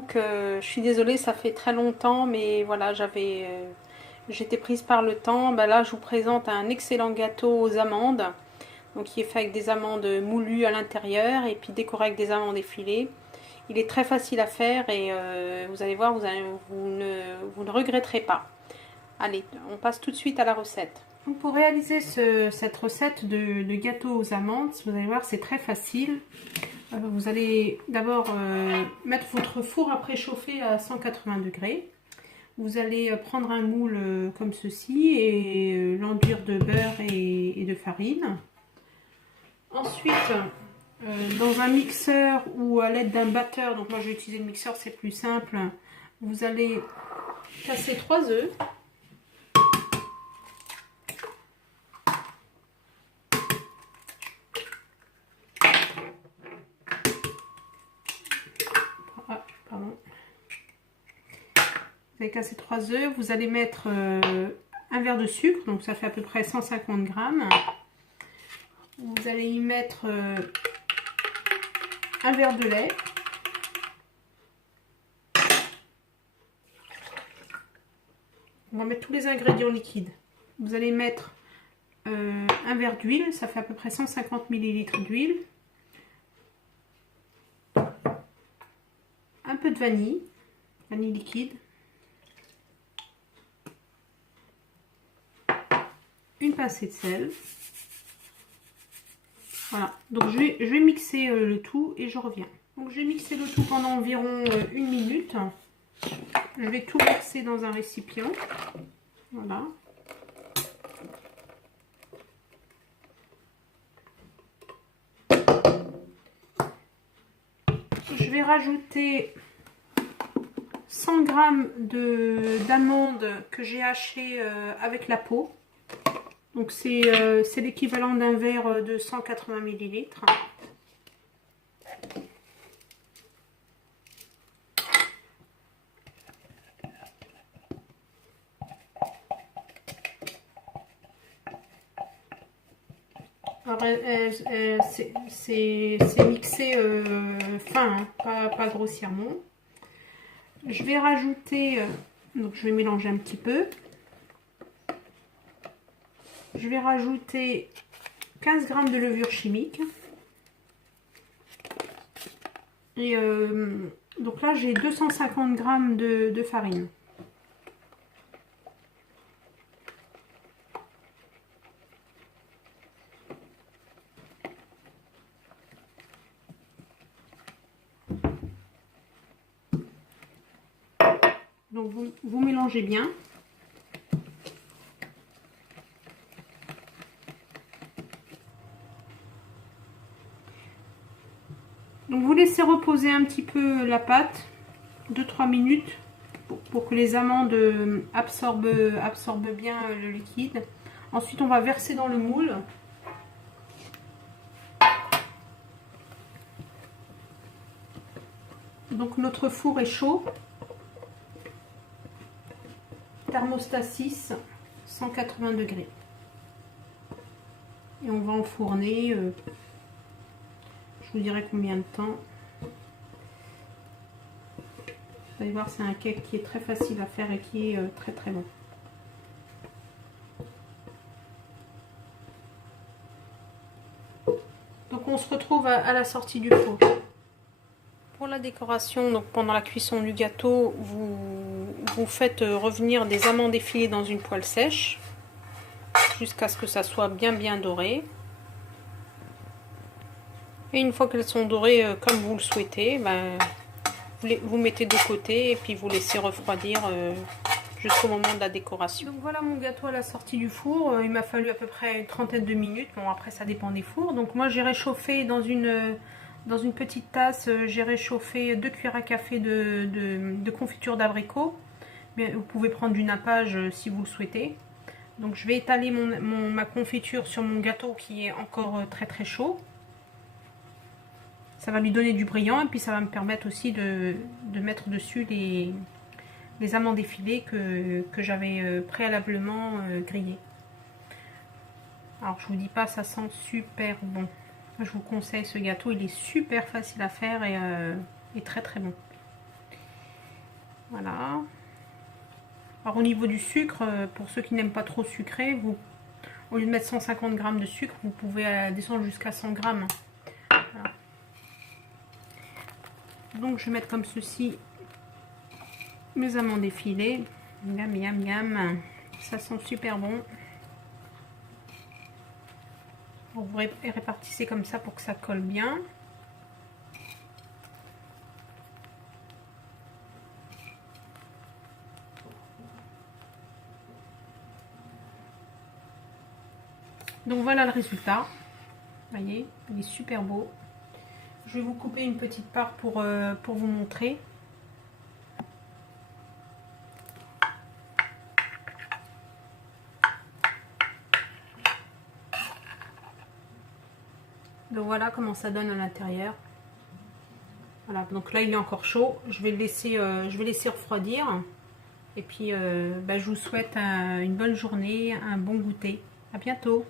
donc je suis désolée, ça fait très longtemps, mais voilà, j'étais prise par le temps. Ben là, je vous présente un excellent gâteau aux amandes, donc qui est fait avec des amandes moulues à l'intérieur et puis décoré avec des amandes effilées. Il est très facile à faire et vous allez voir, vous ne regretterez pas. Allez, on passe tout de suite à la recette. Donc pour réaliser cette recette de gâteau aux amandes, vous allez voir, c'est très facile. Vous allez d'abord mettre votre four à préchauffer à 180 degrés. Vous allez prendre un moule comme ceci et l'enduire de beurre et de farine. Ensuite, dans un mixeur ou à l'aide d'un batteur, donc moi j'ai utilisé le mixeur, c'est plus simple, vous allez casser 3 œufs. Pardon. Vous allez casser 3 œufs, vous allez mettre un verre de sucre, donc ça fait à peu près 150 grammes. Vous allez y mettre un verre de lait. On va mettre tous les ingrédients liquides. Vous allez mettre un verre d'huile, ça fait à peu près 150 ml d'huile. Un peu de vanille liquide. Une pincée de sel. Voilà, donc je vais mixer le tout et je reviens. Donc je vais mixer le tout pendant environ 1 minute. Je vais tout verser dans un récipient. Voilà. Je vais rajouter 100 g d'amandes que j'ai hachées avec la peau. Donc c'est l'équivalent d'un verre de 180 ml. Alors c'est mixé fin, hein, pas grossièrement. Je vais rajouter, donc je vais mélanger un petit peu. Je vais rajouter 15 g de levure chimique. Et donc là, j'ai 250 g de farine. Donc vous mélangez bien. Donc vous laissez reposer un petit peu la pâte, 2-3 minutes, pour que les amandes absorbent bien le liquide. Ensuite on va verser dans le moule. Donc notre four est chaud. Thermostat 6, 180 degrés. Et on va enfourner, je vous dirai combien de temps. Vous allez voir, c'est un cake qui est très facile à faire et qui est très très bon. Donc on se retrouve à la sortie du four. Pour la décoration, donc pendant la cuisson du gâteau, vous faites revenir des amandes effilées dans une poêle sèche jusqu'à ce que ça soit bien doré. Et une fois qu'elles sont dorées comme vous le souhaitez, ben, vous mettez de côté et puis vous laissez refroidir jusqu'au moment de la décoration. Donc voilà mon gâteau à la sortie du four. Il m'a fallu à peu près une trentaine de minutes. Bon, après ça dépend des fours. Donc moi j'ai réchauffé dans une petite tasse, j'ai réchauffé 2 cuillères à café de confiture d'abricot. Mais vous pouvez prendre du nappage si vous le souhaitez. Donc je vais étaler ma confiture sur mon gâteau qui est encore très très chaud. Ça va lui donner du brillant et puis ça va me permettre aussi de mettre dessus les amandes effilées que j'avais préalablement grillées. Alors je vous dis pas, ça sent super bon. Je vous conseille ce gâteau, il est super facile à faire et très très bon. Voilà. Alors au niveau du sucre, pour ceux qui n'aiment pas trop sucré, vous, au lieu de mettre 150 g de sucre, vous pouvez descendre jusqu'à 100 g. Voilà. Donc je vais mettre comme ceci mes amandes effilées. Miam, miam, miam. Ça sent super bon. Vous répartissez comme ça pour que ça colle bien. Donc voilà le résultat. Vous voyez, il est super beau. Je vais vous couper une petite part pour vous montrer. Donc voilà comment ça donne à l'intérieur. Voilà, donc là il est encore chaud. Je vais le laisser refroidir. Et puis je vous souhaite une bonne journée, un bon goûter. À bientôt.